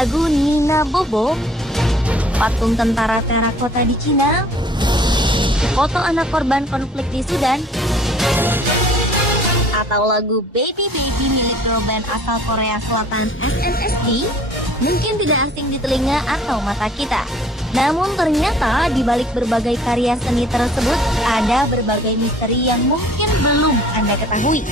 lagu Nina Bobo, patung tentara terakota di Cina, foto anak korban konflik di Sudan, atau lagu Baby Baby milik girl band asal Korea Selatan SNSD, mungkin tidak asing di telinga atau mata kita. Namun ternyata di balik berbagai karya seni tersebut ada berbagai misteri yang mungkin belum Anda ketahui.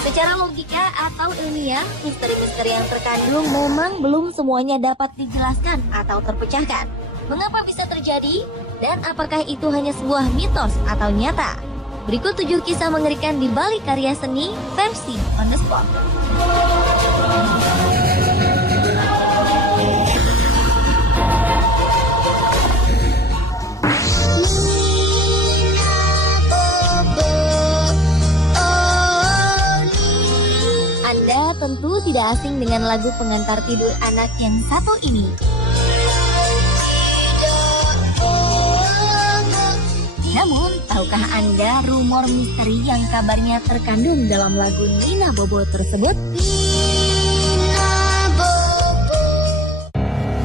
Secara logika atau ilmiah, misteri-misteri yang terkandung memang belum semuanya dapat dijelaskan atau terpecahkan. Mengapa bisa terjadi? Dan apakah itu hanya sebuah mitos atau nyata? Berikut 7 kisah mengerikan di balik karya seni versi on the spot. Anda tentu tidak asing dengan lagu pengantar tidur anak yang satu ini. Namun, tahukah Anda rumor misteri yang kabarnya terkandung dalam lagu Nina Bobo tersebut?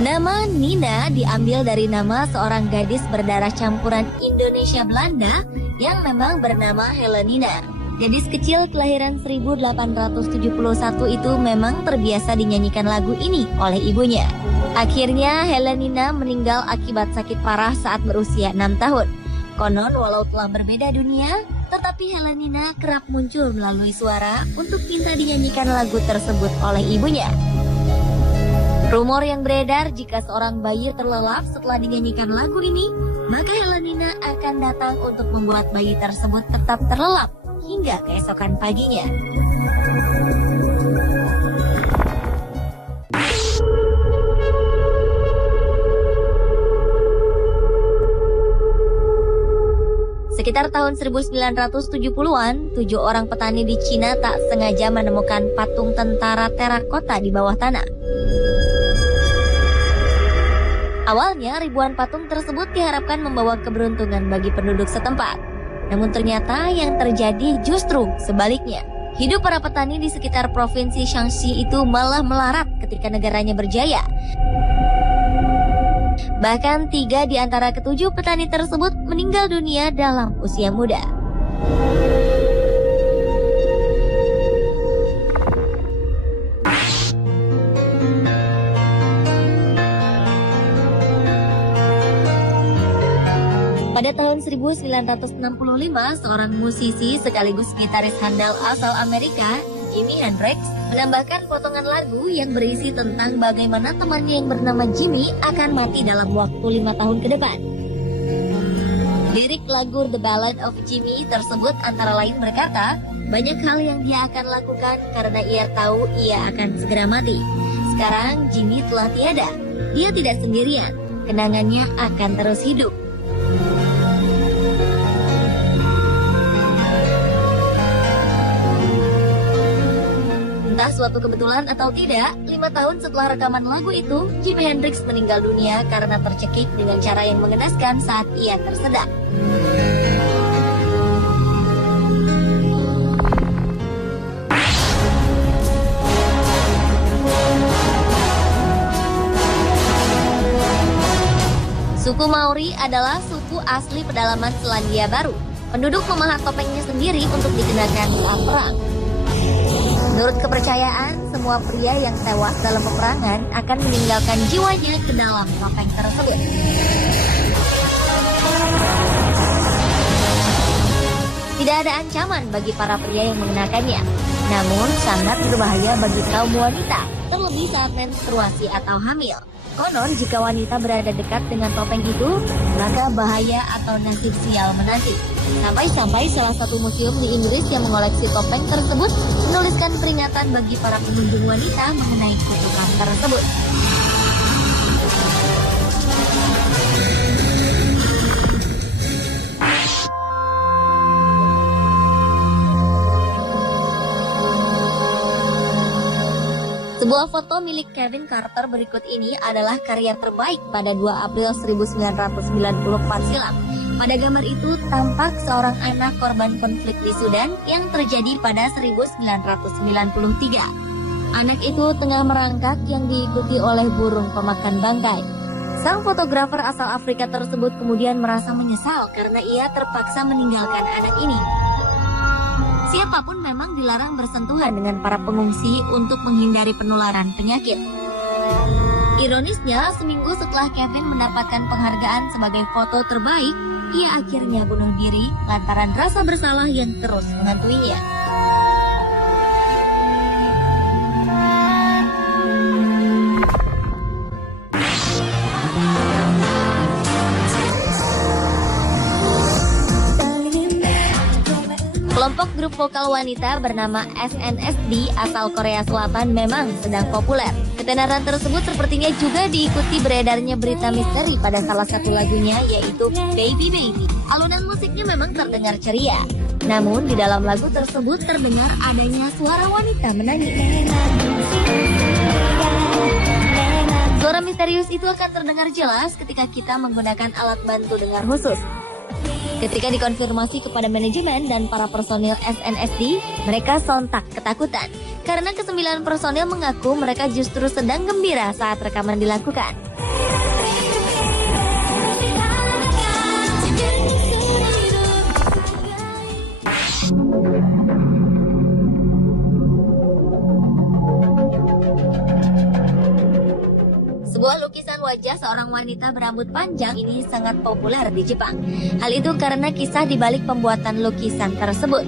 Nama Nina diambil dari nama seorang gadis berdarah campuran Indonesia-Belanda yang memang bernama Helenina. Gadis kecil kelahiran 1871 itu memang terbiasa dinyanyikan lagu ini oleh ibunya. Akhirnya Helenina meninggal akibat sakit parah saat berusia 6 tahun. Konon walau telah berbeda dunia, tetapi Helenina kerap muncul melalui suara untuk minta dinyanyikan lagu tersebut oleh ibunya. Rumor yang beredar jika seorang bayi terlelap setelah dinyanyikan lagu ini, maka Helenina akan datang untuk membuat bayi tersebut tetap terlelap hingga keesokan paginya. Sekitar tahun 1970-an, 7 orang petani di Cina tak sengaja menemukan patung tentara terakota di bawah tanah. Awalnya, ribuan patung tersebut diharapkan membawa keberuntungan bagi penduduk setempat. Namun ternyata yang terjadi justru sebaliknya. Hidup para petani di sekitar provinsi Shaanxi itu malah melarat ketika negaranya berjaya. Bahkan 3 di antara ke-7 petani tersebut meninggal dunia dalam usia muda. Pada tahun 1965, seorang musisi sekaligus gitaris handal asal Amerika, Jimi Hendrix, menambahkan potongan lagu yang berisi tentang bagaimana temannya yang bernama Jimmy akan mati dalam waktu 5 tahun ke depan. Lirik lagu The Ballad of Jimmy tersebut antara lain berkata, banyak hal yang dia akan lakukan karena ia tahu ia akan segera mati. Sekarang Jimmy telah tiada, dia tidak sendirian, kenangannya akan terus hidup. Entah suatu kebetulan atau tidak, 5 tahun setelah rekaman lagu itu, Jimi Hendrix meninggal dunia karena tercekik dengan cara yang mengenaskan saat ia tersedak. Suku Maori adalah suku asli pedalaman Selandia Baru. Penduduk memahat topengnya sendiri untuk dikenakan saat perang. Menurut kepercayaan, semua pria yang tewas dalam peperangan akan meninggalkan jiwanya ke dalam topeng tersebut. Tidak ada ancaman bagi para pria yang mengenakannya, namun sangat berbahaya bagi kaum wanita, terlebih saat menstruasi atau hamil. Konon jika wanita berada dekat dengan topeng itu, maka bahaya atau nasib sial menanti. Sampai-sampai salah satu museum di Inggris yang mengoleksi topeng tersebut menuliskan peringatan bagi para pengunjung wanita mengenai kutukan tersebut. Sebuah foto milik Kevin Carter berikut ini adalah karya terbaik pada 2 April 1994 silam. Pada gambar itu tampak seorang anak korban konflik di Sudan yang terjadi pada 1993. Anak itu tengah merangkak yang diikuti oleh burung pemakan bangkai. Sang fotografer asal Afrika tersebut kemudian merasa menyesal karena ia terpaksa meninggalkan anak ini. Siapapun memang dilarang bersentuhan dengan para pengungsi untuk menghindari penularan penyakit. Ironisnya, seminggu setelah Kevin mendapatkan penghargaan sebagai foto terbaik, ia akhirnya bunuh diri lantaran rasa bersalah yang terus menghantuinya. Kelompok grup vokal wanita bernama SNSD asal Korea Selatan memang sedang populer. Ketenaran tersebut sepertinya juga diikuti beredarnya berita misteri pada salah satu lagunya, yaitu Baby Baby. Alunan musiknya memang terdengar ceria. Namun di dalam lagu tersebut terdengar adanya suara wanita menangis. Suara misterius itu akan terdengar jelas ketika kita menggunakan alat bantu dengar khusus. Ketika dikonfirmasi kepada manajemen dan para personil SNSD, mereka sontak ketakutan. Karena ke-9 personil mengaku mereka justru sedang gembira saat rekaman dilakukan. Sebuah lukisan wajah seorang wanita berambut panjang ini sangat populer di Jepang. Hal itu karena kisah di balik pembuatan lukisan tersebut.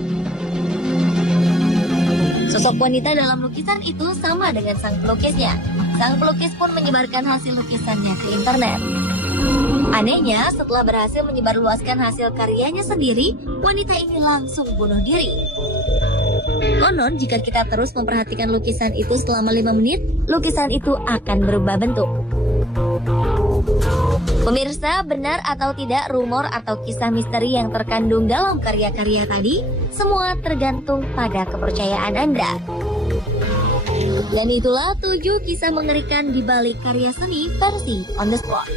Sosok wanita dalam lukisan itu sama dengan sang pelukisnya. Sang pelukis pun menyebarkan hasil lukisannya ke internet. Anehnya, setelah berhasil menyebarluaskan hasil karyanya sendiri, wanita ini langsung bunuh diri. Konon, jika kita terus memperhatikan lukisan itu selama 5 menit, lukisan itu akan berubah bentuk. Pemirsa, benar atau tidak rumor atau kisah misteri yang terkandung dalam karya-karya tadi, semua tergantung pada kepercayaan Anda. Dan itulah 7 kisah mengerikan di balik karya seni versi on the spot.